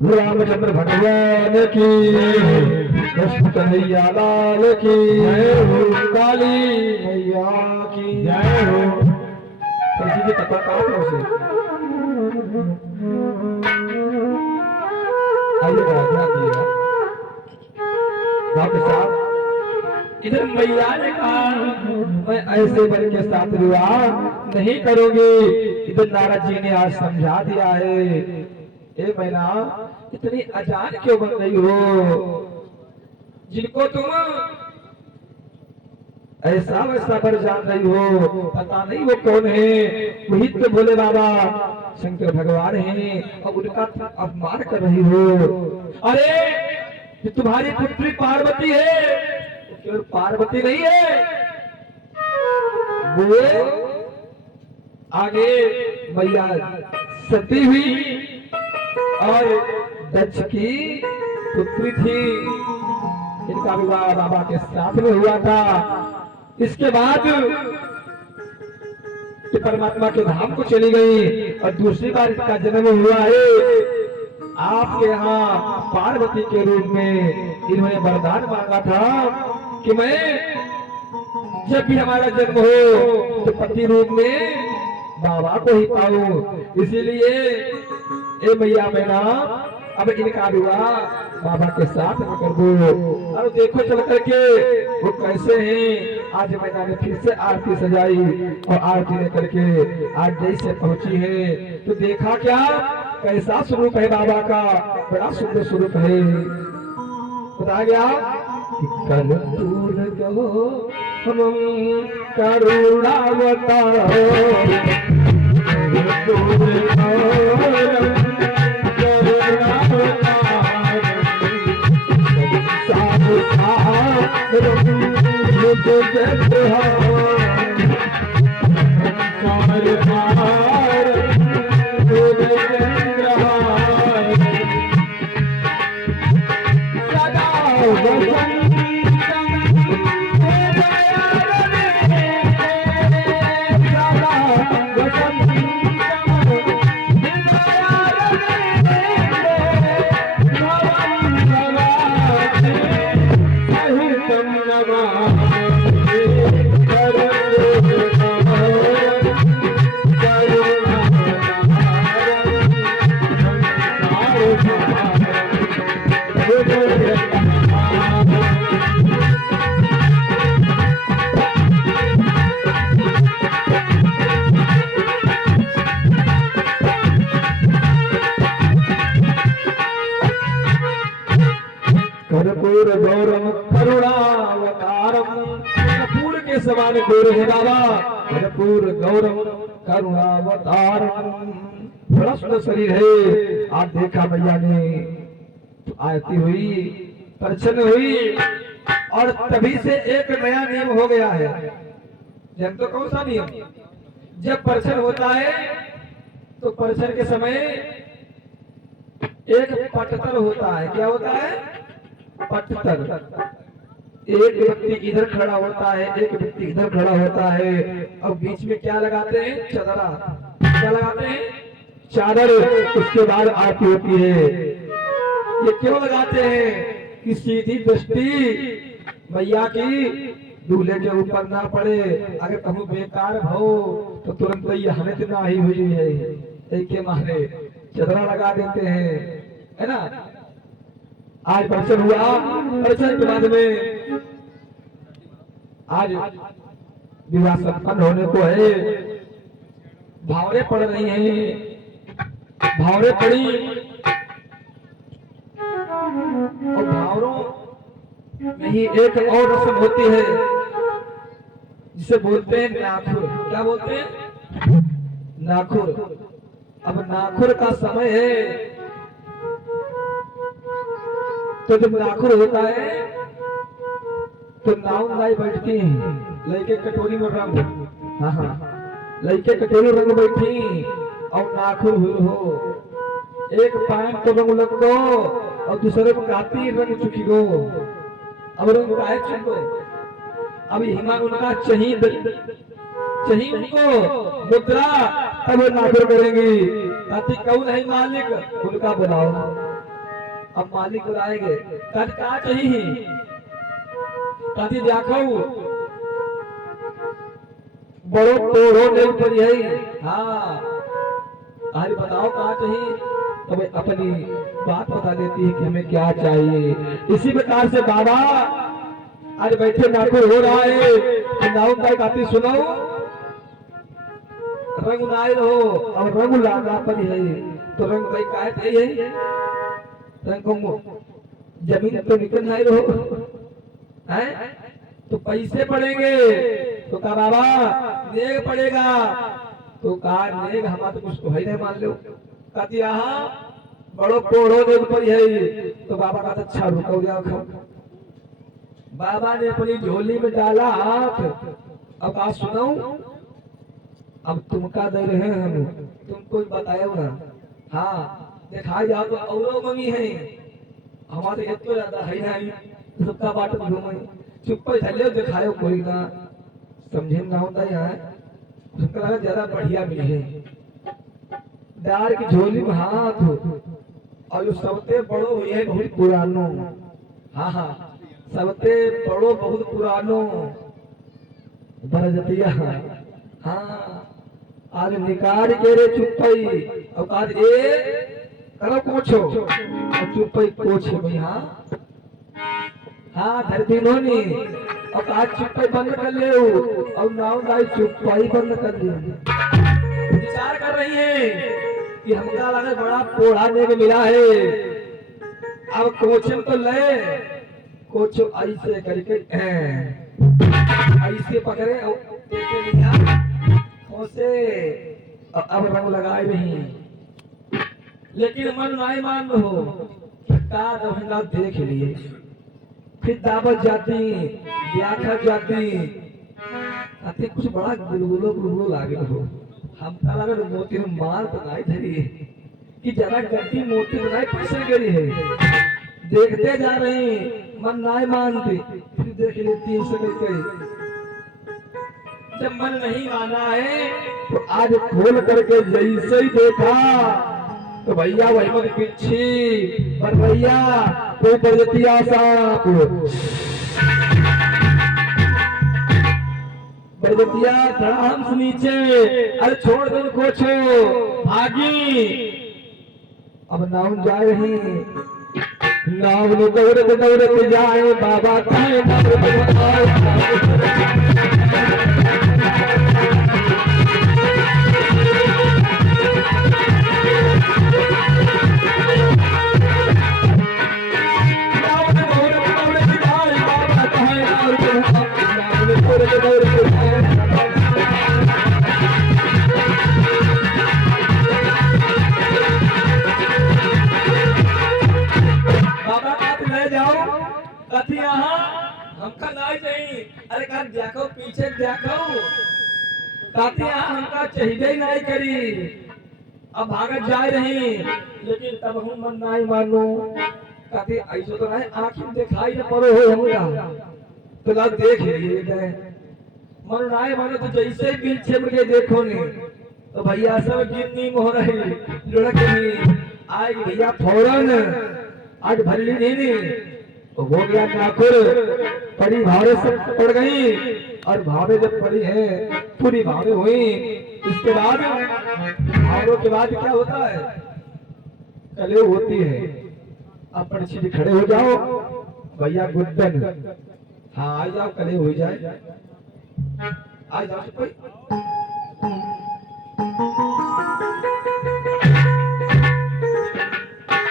रामचंद्र भगवान की, कृष्ण कन्हैया लाल की, काली मैया की जय हो। तुलसी की पत्ता काट लो उसे। आइएगा, ध्यान दिएगा। डॉक्टर साहब, इधर मैया ने कहा मैं ऐसे वर के साथ विवाह नहीं करूंगी। इधर नारद जी ने आज समझा दिया है। ए मैना, इतनी अजान क्यों बन रही हो? जिनको तुम ऐसा वैसा पर जान रही हो, पता नहीं वो कौन है। वही तो भोले बाबा शंकर भगवान हैं और उनका अपमान कर रही हो। अरे ये तुम्हारी पुत्री पार्वती है, केवल पार्वती नहीं है, वो आगे मैया सती हुई और दक्ष की पुत्री थी। इनका विवाह बाबा के साथ में हुआ था। इसके बाद ये परमात्मा के धाम को चली गई और दूसरी बार इसका जन्म हुआ है आपके यहाँ पार्वती के रूप में। इन्होंने वरदान मांगा था कि मैं जब भी हमारा जन्म हो तो पति रूप में बाबा को ही पाऊं। इसीलिए ए मैया मैना, अब इनका विवाह बाबा के साथ में कर दो। और देखो चल करके वो कैसे हैं। आज मैंने ने फिर से आरती सजाई और आरती ने करके आज जैसे पहुंची है तो देखा क्या कैसा स्वरूप है बाबा का, बड़ा सुंदर स्वरूप है। बताया गया कि कर्पूर गो करुणावतारो, कर्पूर गौरम करुणावतारम। कर्पूर के समान गौर है बाबा, कर्पूर गौरम करुणावतारम। बड़ा सुंदर शरीर है। आप देखा मैया ने आरती हुई, प्रसन्न हुई और तभी से एक नया नियम हो गया है। जब तो कौन सा नियम? जब प्रसन्न होता है तो प्रसन्न के समय एक पटतर होता है। क्या होता है? पटतर। एक व्यक्ति इधर खड़ा होता है, एक व्यक्ति इधर खड़ा होता है और बीच में क्या लगाते हैं? चदरा। क्या लगाते हैं? चादर। उसके बाद आरती होती है। ये क्यों लगाते हैं? कि सीधी दृष्टि मैया की दूल्हे के ऊपर ना पड़े। अगर कहूँ बेकार हो तो तुरंत ये हमें ना ही हुई है, एक के मारे चदरा लगा देते हैं, है ना। आज प्रसन्न हुआ, प्रसन्न के बाद में आज विवाह संपन्न होने को है। भावरे पड़ रही हैं, भावरे पड़ी और भावरों में ही एक और रस्म होती है जिसे बोलते हैं नाखुर। क्या बोलते हैं? नाखुर। अब नाखुर का समय है तो जब नाखुर होता है तो नाव लाई बैठती है, लड़के कटोरी में रंग, हाँ हाँ, लड़के कटोरी रंग बैठी और नाखुर हुई हो। एक पान तो रंग लग गो और दूसरे को काती रंग चुकी गो। अब रंग का है चुको। अब हिमा उनका चाहिए उनको मुद्रा, तब नाखुर करेंगी। ताकि कौन है मालिक उनका बुलाओ। अब मालिक बुलाएंगे, कद का चाहिए, कदी देखो बड़ो तोड़ो नहीं पड़ी है। हाँ अरे बताओ कहाँ चाहिए, तो भाई अपनी बात बता देती है कि हमें क्या चाहिए। इसी प्रकार से बाबा आज बैठे नाकुर हो रहा है, तो नाव का गाती सुनाओ, रंग उड़ाए रहो और रंग लाना पर है, तो रंग भाई काय थे है, रंग को जमीन पे निकल आए रहो है, तो पैसे पड़ेंगे, तो कहा बाबा नेग पड़ेगा, तो कहा नेग हमारा तो कुछ तो है नहीं मान लो, कहती हाँ बड़ो पोड़ो नेग पर है, तो बाबा का अच्छा रुको गया खा। बाबा ने अपनी झोली में डाला हाथ, अब आज सुनाऊं, अब तुम का दे रहे हैं हम, तुमको बताया ना, हाँ दिखाई जाओ तो औरों मम्मी है, हमारे ये तो ज्यादा है नहीं, सबका बाट घूमे चुप चले दिखायो कोई ना, समझे ना होता यहाँ, उसका लगा ज्यादा बढ़िया मिली है, डार की झोली में हाथ, और जो सबसे बड़ो हुई है बहुत पुरानो, हाँ हाँ सबसे बड़ो बहुत पुरानो बरजतिया, हाँ आज निकाल के रे चुप्पई, और आज ए करो कोछो, और चुप्पई कोछे भाई, हाँ हाँ धरती नोनी, और आज चुप्पई बंद कर ले, और नाव दाई चुप्पई बंद कर ले, विचार कर रही है कि हमका लगा बड़ा पोढ़ा नेग मिला है, अब कोचम तो ले, कोचो ऐसे करके ऐसे पकड़े और देखे लिया खोसे, अब रंग लगाए नहीं, लेकिन मन नहीं मान हो, का दफना देख लिए, फिर दावत जाती, व्याखा जाती, अति कुछ बड़ा गुलगुलो गुलगुलो लागे हो, हमका लगा मोती में मार तो नहीं धरी है, कि जरा गड्डी मोती बनाई पैसे करी है, देखते जा रहे हैं, मन नहीं मानती, फिर देख लेती है, जब मन नहीं माना है तो आज खोल करके जैसे ही देखा, तो भैया वही मत पीछे पर भैया तो बरजतिया सांप, बरजतिया खड़ा हंस नीचे, अरे छोड़ दो कोछो भागी, अब नाव जा रही, नाव ने दौड़ते दौड़ते जाए, बाबा कहे हमका नहीं चाहिए, अरे कहा देखो पीछे देखो, कहते हैं हमका चाहिए नहीं करी, अब भागत जा रही, लेकिन तब हम मन नहीं मानो, कहते ऐसा तो नहीं आखिर दिखाई न पड़ो हो हमका, तो ना देख लिए गए, मन नहीं मानो, तो जैसे पीछे मुझे देखो नहीं, तो भैया सब गिन्नी मोह रही, लुढ़क नहीं आएगी भैया फौरन, आज भल्ली नहीं, तो हो गया नाकुर, पड़ी भावे सब पड़ गई, और भावे जब पड़ी है पूरी भावे हुई, इसके बाद भावों के बाद क्या होता है, कले होती है, आप परिचित खड़े हो जाओ भैया गुड्डन, हाँ आ जाओ कले हो जाए, आ जाओ कोई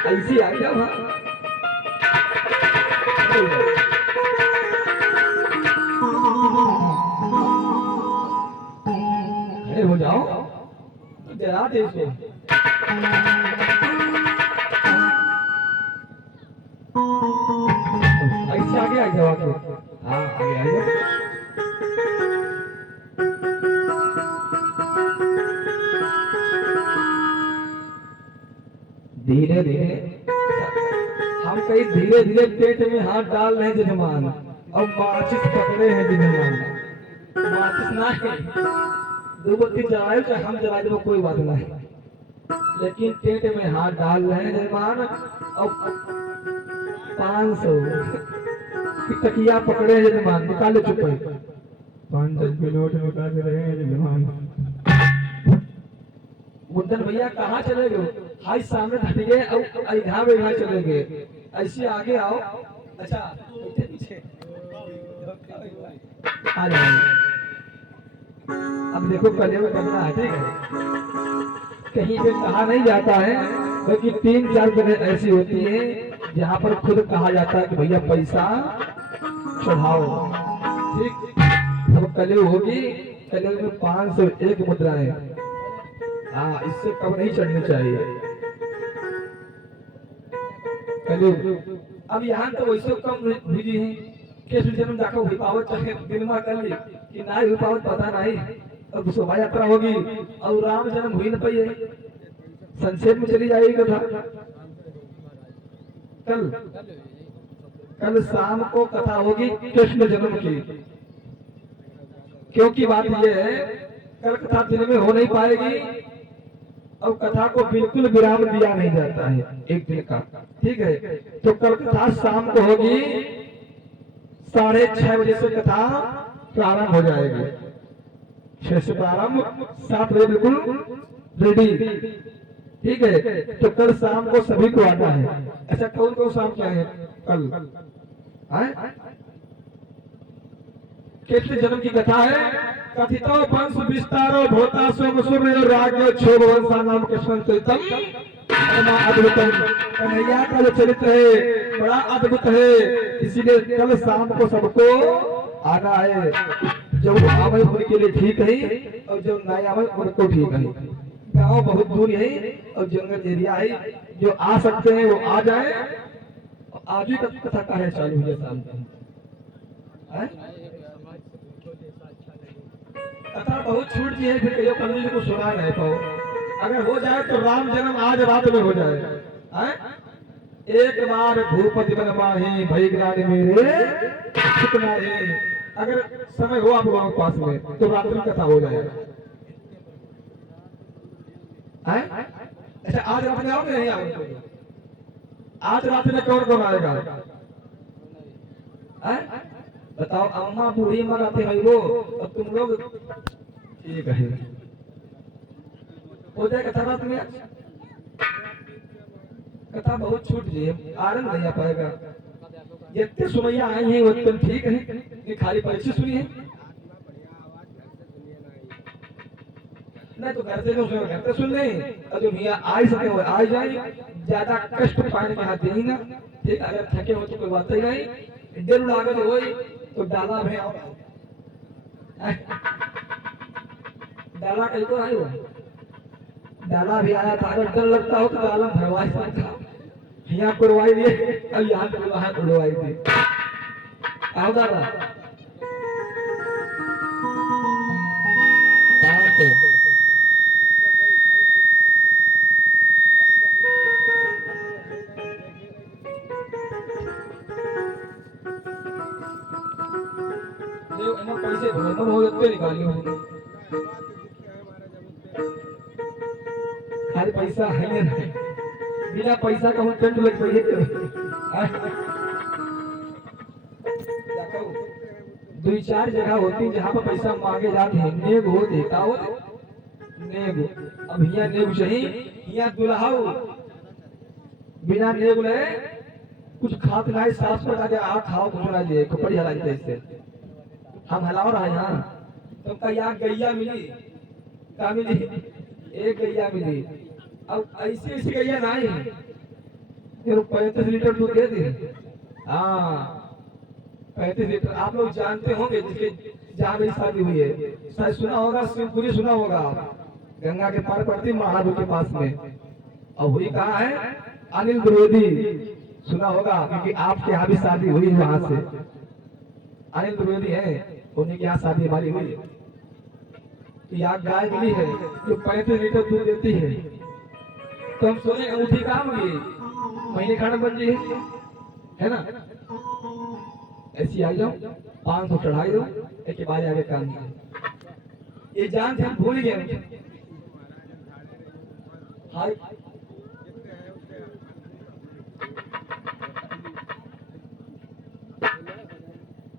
ऐसी आ जाओ, हाँ खड़े हो जाओ, तो जरा दे इसको, ऐसे आगे आ जाओ, हाँ आगे आ जाओ, धीरे धीरे हम कहीं धीरे धीरे पेट में हाथ डाल रहे हैं जजमान, और माचिस पकड़े हैं जजमान, माचिस ना है दो बत्ती जलाए चाहे हम जला दे कोई बात नहीं, लेकिन पेट में हाथ डाल रहे हैं जजमान, और 500 तकिया पकड़े जजमान, निकाले चुप है। 5 के नोट निकाल के रहे हैं जजमान। मुद्दन भैया कहाँ चले गए? हाई सामने हट गए और इधर में इधर चले गए। ऐसे आगे आओ। अच्छा पीछे पीछे आ जाओ। अब देखो पहले में करना है, ठीक है? कहीं पे कहा नहीं जाता है, क्योंकि 3-4 जगह ऐसी होती है जहाँ पर खुद कहा जाता है कि भैया पैसा चढ़ाओ, ठीक? अब कलयुग होगी, कलयुग में 501 मुद्राएं। हाँ, इससे कम नहीं चढ़नी चाहिए कलयुग। अब यहाँ तो वैसे कम हुई है, कृष्ण जन्म जाकर हुई पावत चाहे दिन में कर ली कि ना हुई पावत पता नहीं। अब शोभा यात्रा होगी और राम जन्म हुई न पाई, संक्षेप में चली जाएगी कथा। कल कल शाम को कथा होगी कृष्ण जन्म की, क्योंकि बात यह है कल कथा दिन में हो नहीं पाएगी और कथा को बिल्कुल विराम दिया नहीं जाता है एक दिन का, ठीक है? तो कल कथा शाम को होगी, 6:30 बजे से कथा प्रारंभ हो जाएगी। 6 से प्रारंभ, 7 बजे बिल्कुल रेडी, ठीक है? तो कल शाम को सभी को आना है। अच्छा कौन कौन शाम क्या है कल? कृष्ण जन्म की कथा है। कथितो वंश विस्तारो भोता सोम सूर्य राज्य क्षोभ वंशा नाम कृष्ण चरितम बड़ा अद्भुतम। कन्हैया का जो चरित्र है बड़ा अद्भुत है, इसीलिए कल शाम को सबको आना है। जो आवे उनके लिए ठीक है और जो नहीं आवे उनको ठीक है। गाँव बहुत दूर है और जंगल एरिया है, जो आ सकते हैं वो आ जाए। आज ही कथा का है चालू है शाम को। कथा बहुत छूट गई है, फिर कहियो पंडित जी को सुना नहीं पाओ। अगर हो जाए तो राम जन्म आज रात में हो जाए। एक बार भूपति बन पाही भई ग्रानी मेरे कितना है। अगर समय हो आप लोगों के पास में तो रात्रि कथा हो जाए। अच्छा आज रात में आओगे नहीं आओगे? आज रात में कौन कौन आएगा? बताओ। अम्मा बूढ़ी मगाते हैं वो और तुम लोग ठीक है। हो जाए कथा रात में। कथा बहुत छूट गई, आनंद नहीं आ पाएगा। जितने सुमैया आई हैं वो ठीक है, खाली परिचय सुनी है नहीं तो घर से जो घर से सुन ले और जो भैया आ सके वो आ जाए। ज्यादा कष्ट पाने के हाथ ही ना, ठीक? अगर थके हो तो कोई बात ही नहीं, जरूर लागत हो तो डाला भे डाला कहीं को आई हो, डाला भी आया था। अगर डर लगता हो तो डाला भरवाई था, यहाँ करवाई दिए और यहाँ करवाई दी। आओ दादा पैसे भ्रमण हो जाते निकालियो। खाली पैसा है नहीं, बिना पैसा का टेंट लग गई है। 2-4 जगह होती जहाँ पर पैसा मांगे जाते हैं। नेग हो देता हो नेग। अब यहाँ नेग सही, यहाँ दुल्हाऊ बिना नेग ले कुछ खाते नहीं। सास पर आगे आ खाओ कुछ ना लिए कपड़ी हलाई जैसे हम हलाओ रहा यहाँ। तुमका यहाँ गैया मिली क्या मिली? एक गैया मिली। अब ऐसी ऐसी गैया नहीं, 35 लीटर दूध दे दी। हाँ 35 लीटर। आप लोग जानते होंगे जिसके जहाँ मेरी शादी हुई है, शायद सुना होगा, शिवपुरी सुना होगा, गंगा के पार पड़ती महाबू के पास में। और हुई कहाँ है? अनिल द्विवेदी सुना होगा, क्योंकि आपके यहाँ भी शादी हुई वहां से। अनिल द्विवेदी है, उन्हीं के यहाँ शादी हमारी हुई। तो यहाँ गाय मिली है जो 35 लीटर दूध देती है। तो हम सोने अंगूठी कहाँ मिली, महीने खाना बन जी है ना। ऐसी आ जाओ 500 चढ़ाई दो, एक बाद आगे काम। ये जान से हम भूल गए।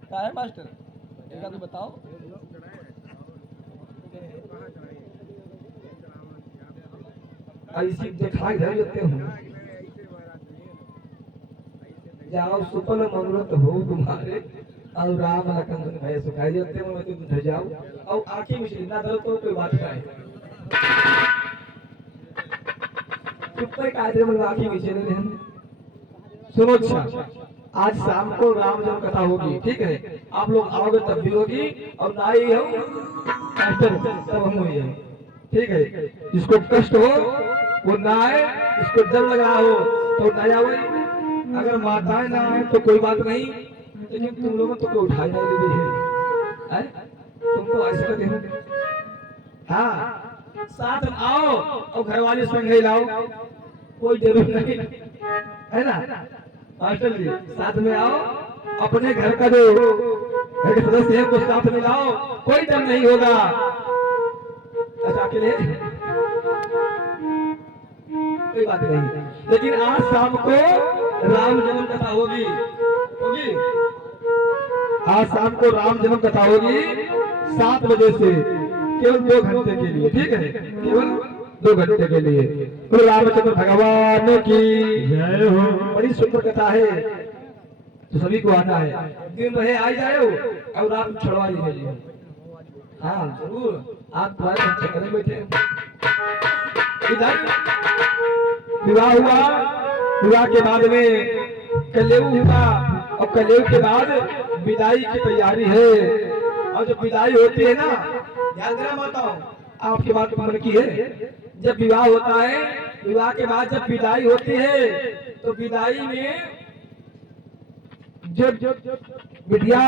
क्या है मास्टर, एक आदमी बताओ। ऐसी दिखाई दे देते हो, जाओ सुपल मनोरथ हो तुम्हारे और राम लखन तुम भय सुखाई देते हो, तुम धर जाओ और आंखें मिचली ना दर्द तो कोई बात नहीं, चुप पे कायदे में आंखें मिचले हैं। सुनो अच्छा, आज शाम को राम जन्म कथा होगी, ठीक है, आप लोग आओगे तब भी होगी और ना ही हो तब हम हुई है, ठीक है। जिसको कष्ट हो वो ना आए, जिसको डर लगा हो तो ना आवे। अगर माताएं ना आए तो कोई बात नहीं, लेकिन तुम लोगों तो कोई उठाई नहीं दी है, तुमको ऐसे करते हो। हाँ, साथ में आओ और घर वाले संग ही लाओ, कोई जरूर नहीं है ना मास्टर जी। साथ में आओ, अपने घर का जो सदस्य है उसको साथ में लाओ, कोई डर नहीं होगा। अच्छा अकेले कोई बात नहीं, लेकिन आज शाम को राम जन्म कथा होगी, होगी आज शाम को राम जन्म कथा होगी 7 बजे से, केवल 2 घंटे के लिए, ठीक है, केवल 2 घंटे के लिए। तो रामचंद्र भगवान की जय हो। बड़ी सुंदर कथा है, तो सभी को आना है, दिन रहे आ जाए और रात में छुड़वा लीजिए। हाँ जरूर, आप तुम्हारे बच्चे करें बैठे इधर। विवाह हुआ, विवाह के बाद में कलेऊ हुआ और कलेऊ के बाद विदाई की तैयारी है। और जब विदाई होती है ना, ध्यान देना माताओं, आपकी बात मन की है। जब विवाह होता है, विवाह के बाद जब विदाई होती है तो विदाई में जब बिटिया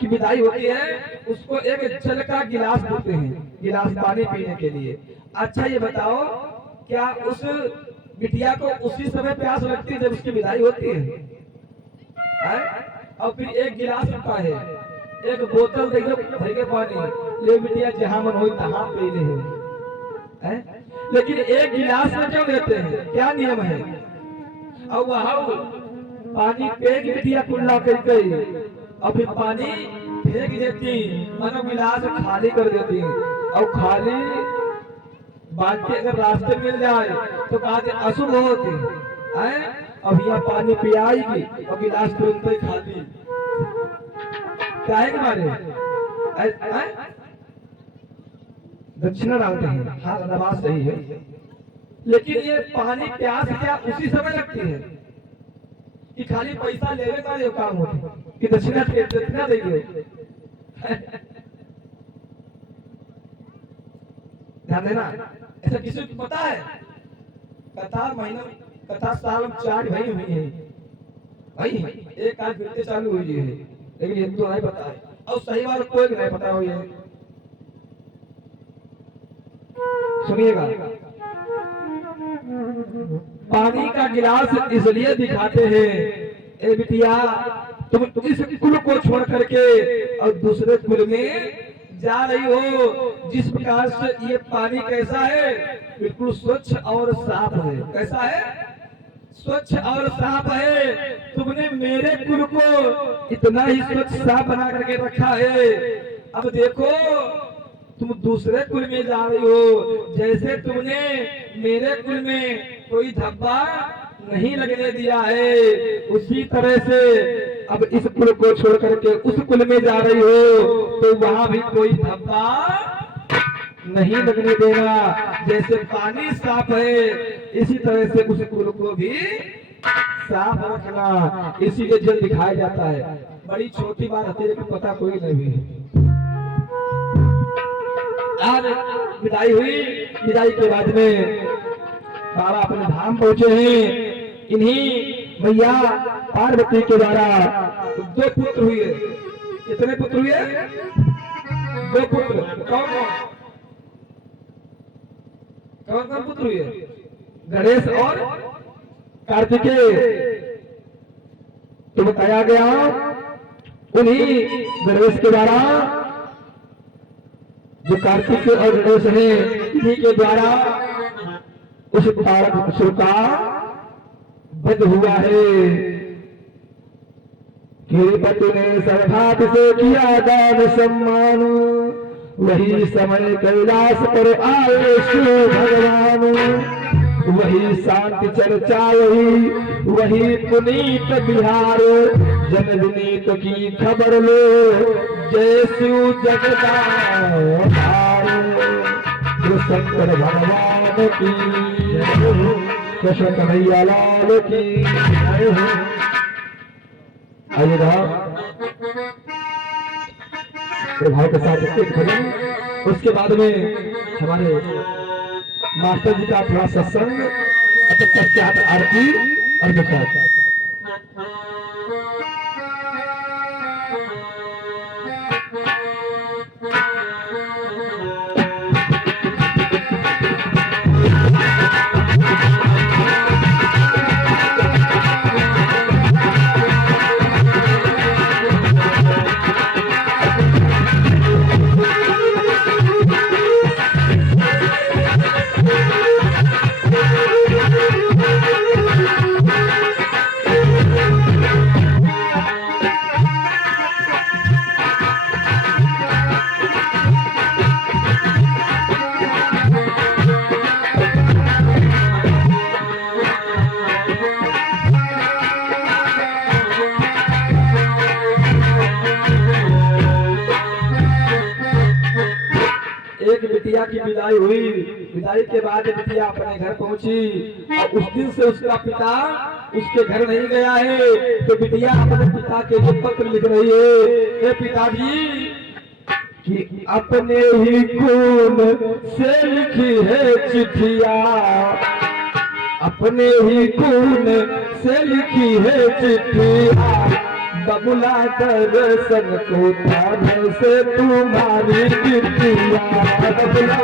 की विदाई होती है उसको एक जल का गिलास देते हैं, गिलास पानी पीने के लिए। अच्छा ये बताओ, क्या उस बिटिया को उसी समय प्यास लगती है जब उसकी विदाई होती है? और फिर एक गिलास रखा है, एक बोतल दे दो भर के पानी, ले बिटिया जहां मन हो तहां पी ले है। लेकिन एक गिलास में क्यों देते हैं, क्या नियम है? और वहां पानी फेंक बिटिया कुल्ला कर गई और फिर पानी फेंक देती, मानो गिलास खाली कर देती, और खाली बात के अगर रास्ते मिल जाए तो कहते अशुभ होती है। अब यह पानी पियाएगी और गिलास तुरंत ही खाली, क्या है हमारे दक्षिणा डालते हैं। हाँ नमाज सही है, लेकिन ये पानी प्यास क्या उसी समय लगती है कि खाली पैसा लेने का ये काम होता है कि दक्षिणा देंगे? ध्यान देना, ऐसा किसी को पता है? कथा महीना कथा साल 4 भाई हुई है भाई, एक आज फिरते चालू हुई है, लेकिन ये तो नहीं पता है, और सही बात कोई नहीं पता हो। ये सुनिएगा, पानी का गिलास इसलिए दिखाते हैं, ए बिटिया तुम इस कुल को छोड़ करके और दूसरे कुल में जा रही हो। जिस प्रकार से ये पानी कैसा है, बिल्कुल स्वच्छ और साफ है। कैसा है? स्वच्छ और साफ है। तुमने मेरे कुल को इतना ही स्वच्छ साफ बना करके रखा है, अब देखो तुम दूसरे कुल में जा रही हो, जैसे तुमने मेरे कुल में कोई धब्बा नहीं लगने दिया है, उसी तरह से अब इस कुल को छोड़ करके उस कुल में जा रही हो तो वहां भी कोई धब्बा नहीं लगने देना। जैसे पानी साफ है, इसी तरह से उस कुल को भी साफ रखना, इसीलिए जल दिखाया जाता है। बड़ी छोटी बात है, लेकिन पता कोई नहीं है। आज विदाई हुई, विदाई के बाद में बाबा अपने धाम पहुंचे हैं। इन्हीं मैया पार्वती के द्वारा 2 पुत्र हुए। कितने पुत्र हुए? 2 पुत्र। कौन कौन कौन पुत्र हुए? गणेश और कार्तिकेय। तो बताया गया उन्हीं गणेश के द्वारा, जो कार्तिक और गणेश है, इन्हीं के द्वारा उस तारकासुर का वध हुआ है। गिरिपति ने सर्वभात से किया दान सम्मान, वही समय कैलाश पर आए शिव भगवान। वही शांति चर्चा वही पुनीत बिहार, जन विनीत की खबर लो जय शिव जगदाधार। शंकर भगवान की कृष्ण कन्हैया लाल की जय हो। आइए भाव के साथ एक भजन, उसके बाद में हमारे मास्टर जी का थोड़ा सत्संग, पश्चात आरती और विचार। एक बिटिया की विदाई हुई, विदाई के बाद बिटिया अपने घर पहुंची और उस दिन से उसका पिता उसके घर नहीं गया है। तो बिटिया अपने पिता के लिए पत्र लिख रही है, पिताजी कि अपने ही खून से लिखी है चिट्ठिया, अपने ही खून से लिखी है चिट्ठिया, बबुला दर्शन को तार से तुम्हारी चिट्ठिया, बबुला